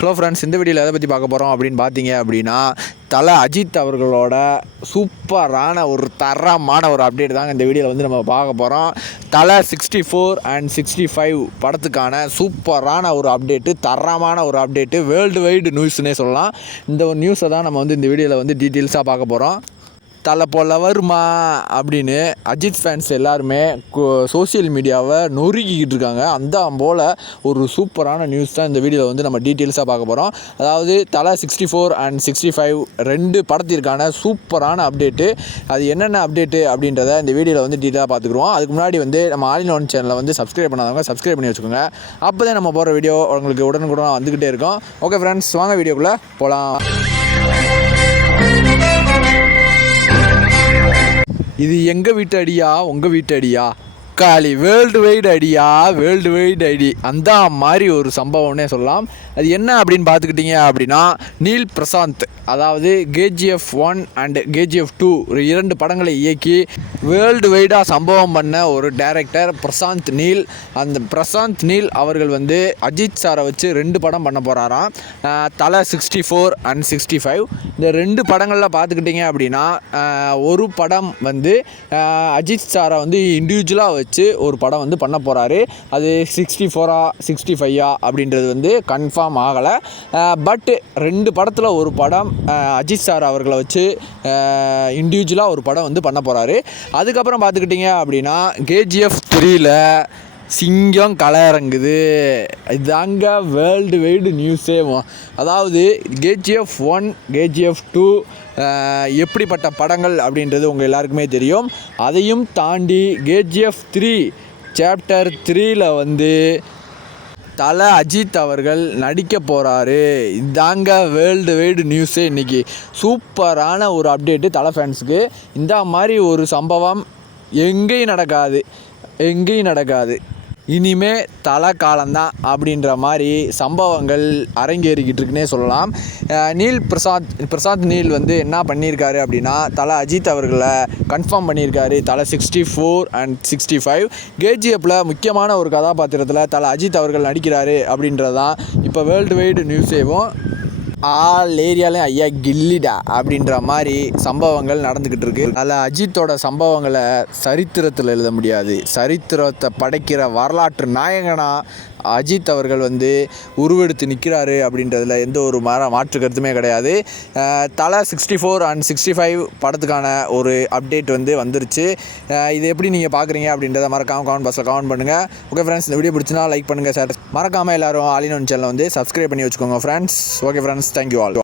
Hello friends இந்த வீடியோவில் எதை பற்றி பார்க்க போகிறோம் அப்படின்னு பார்த்தீங்க அப்படின்னா தலை அஜித் அவர்களோட சூப்பரான ஒரு தரமான ஒரு அப்டேட் தாங்க இந்த வீடியோவில் வந்து நம்ம பார்க்க போகிறோம் Thala sixty four and sixty five படத்துக்கான சூப்பரான ஒரு அப்டேட்டு தரமான ஒரு அப்டேட்டு வேர்ல்டு வைடு நியூஸ்னே சொல்லலாம். இந்த ஒரு நியூஸை தான் நம்ம வந்து இந்த வீடியோவில் வந்து டீட்டெயில்ஸாக பார்க்க போகிறோம் தலை போல வருமா அப்படின்னு அஜித் ஃபேன்ஸ் எல்லாருமே சோஷியல் மீடியாவை நொறுக்கிக்கிட்டு இருக்காங்க. அந்த போல் ஒரு சூப்பரான நியூஸ் தான் இந்த வீடியோவில் வந்து நம்ம டீட்டெயில்ஸாக பார்க்க போகிறோம் அதாவது Thala sixty four and sixty five ரெண்டு படத்திற்கான சூப்பரான அப்டேட்டு அது என்னென்ன அப்டேட்டு அப்படின்றத இந்த வீடியோவில் வந்து டீட்டெயிலாக பார்த்துக்குருவோம் அதுக்கு முன்னாடி வந்து நம்ம ஆலின் ஒன் சேனலை வந்து சப்ஸ்கிரைப் பண்ணாதவங்க சப்ஸ்கிரைப் பண்ணி வச்சுக்கோங்க. அப்போ தான் நம்ம போகிற வீடியோ உங்களுக்கு உடனுக்குடன் வந்துக்கிட்டே இருக்கும். ஓகே ஃப்ரெண்ட்ஸ் வாங்க வீடியோக்குள்ளே போகலாம் இது எங்கள் வீட்டு அடியா உங்கள் வீட்டு அடியா தக்காளி வேர்ல்டு வைடு அடியா வேர்ல்டு வைடு ஐடி அந்த மாதிரி ஒரு சம்பவம்னே சொல்லலாம். அது என்ன அப்படின்னு பார்த்துக்கிட்டிங்க அப்படின்னா நீல் பிரசாந்த் அதாவது KGF one and KGF two ஒரு இரண்டு படங்களை இயக்கி வேர்ல்டு வைடாக சம்பவம் பண்ண ஒரு டைரக்டர் பிரசாந்த் நீல். அந்த பிரசாந்த் நீல் அவர்கள் வந்து அஜித் சாரை வச்சு ரெண்டு படம் பண்ண போகிறாராம் Thala sixty four and sixty five இந்த ரெண்டு படங்களில் பார்த்துக்கிட்டிங்க அப்படின்னா ஒரு படம் வந்து அஜித் சாரை வந்து இண்டிவிஜுவலாக வச்சு வச்சு ஒரு படம் வந்து பண்ண போகிறாரு அது சிக்ஸ்டி ஃபோரா சிக்ஸ்டி ஃபைவா அப்படின்றது வந்து கன்ஃபார்ம் ஆகலை. பட் ரெண்டு படத்தில் ஒரு படம் அஜித் சார் அவர்களை வச்சு இண்டிவிஜுவலாக ஒரு படம் வந்து பண்ண போகிறாரு அதுக்கப்புறம் பார்த்துக்கிட்டிங்க அப்படின்னா கேஜிஎஃப் த்ரீல சிங்கம் களை இறங்குது இதாங்க வேர்ல்டு வைடு நியூஸே அதாவது கேஜிஎஃப் ஒன் கேஜிஎஃப் டூ எப்படிப்பட்ட படங்கள் அப்படின்றது உங்கள் எல்லாருக்குமே தெரியும். அதையும் தாண்டி கேஜிஎஃப் த்ரீ சாப்டர் த்ரீல வந்து தலை அஜித் அவர்கள் நடிக்க போகிறாரு இதாங்க வேர்ல்டு வைடு நியூஸே இன்றைக்கி சூப்பரான ஒரு அப்டேட்டு தலை ஃபேன்ஸுக்கு இந்த மாதிரி ஒரு சம்பவம் எங்கேயும் நடக்காது. எங்கேயும் நடக்காது. இனிமே தலை காலம்தான் அப்படின்ற மாதிரி சம்பவங்கள் அரங்கேறிக்கிட்டு இருக்குன்னே சொல்லலாம் நீல் பிரசாத் பிரசாத் நீல் வந்து என்ன பண்ணியிருக்காரு அப்படின்னா தலை அஜித் அவர்களை கன்ஃபார்ம் பண்ணியிருக்காரு. Thala sixty four and sixty five கேஜிஎஃப்பில் முக்கியமான ஒரு கதாபாத்திரத்தில் தலை அஜித் அவர்கள் நடிக்கிறாரு அப்படின்றது தான் இப்போ வேர்ல்டு வைடு நியூஸேவும் ஆல் ஏரியாலையும் ஐயா கில்லிடா அப்படின்ற மாதிரி சம்பவங்கள் நடந்துக்கிட்டு இருக்கு. அதில் அஜித்தோட சம்பவங்களை சரித்திரத்தில் எழுத முடியாது. சரித்திரத்தை படைக்கிற வரலாற்று நாயகனா அஜித் அவர்கள் வந்து உருவெடுத்து நிற்கிறாரு அப்படின்றதுல எந்த ஒரு மர மாற்று கருத்துமே கிடையாது. Thala sixty four and sixty five படத்துக்கான ஒரு அப்டேட் வந்து வந்துருச்சு. இது எப்படி நீங்கள் பார்க்குறீங்க அப்படின்றத மறக்காமல் கமெண்ட் பாக்ஸில் கமெண்ட் பண்ணுங்கள் ஓகே ஃப்ரெண்ட்ஸ் இந்த வீடியோ பிடிச்சினா லைக் பண்ணுங்கள் சார் மறக்காமல் எல்லாரும் ஆலினோன் சேனலை வந்து சப்ஸ்கிரைப் பண்ணி வச்சுக்கோங்க friends okay friends thank you all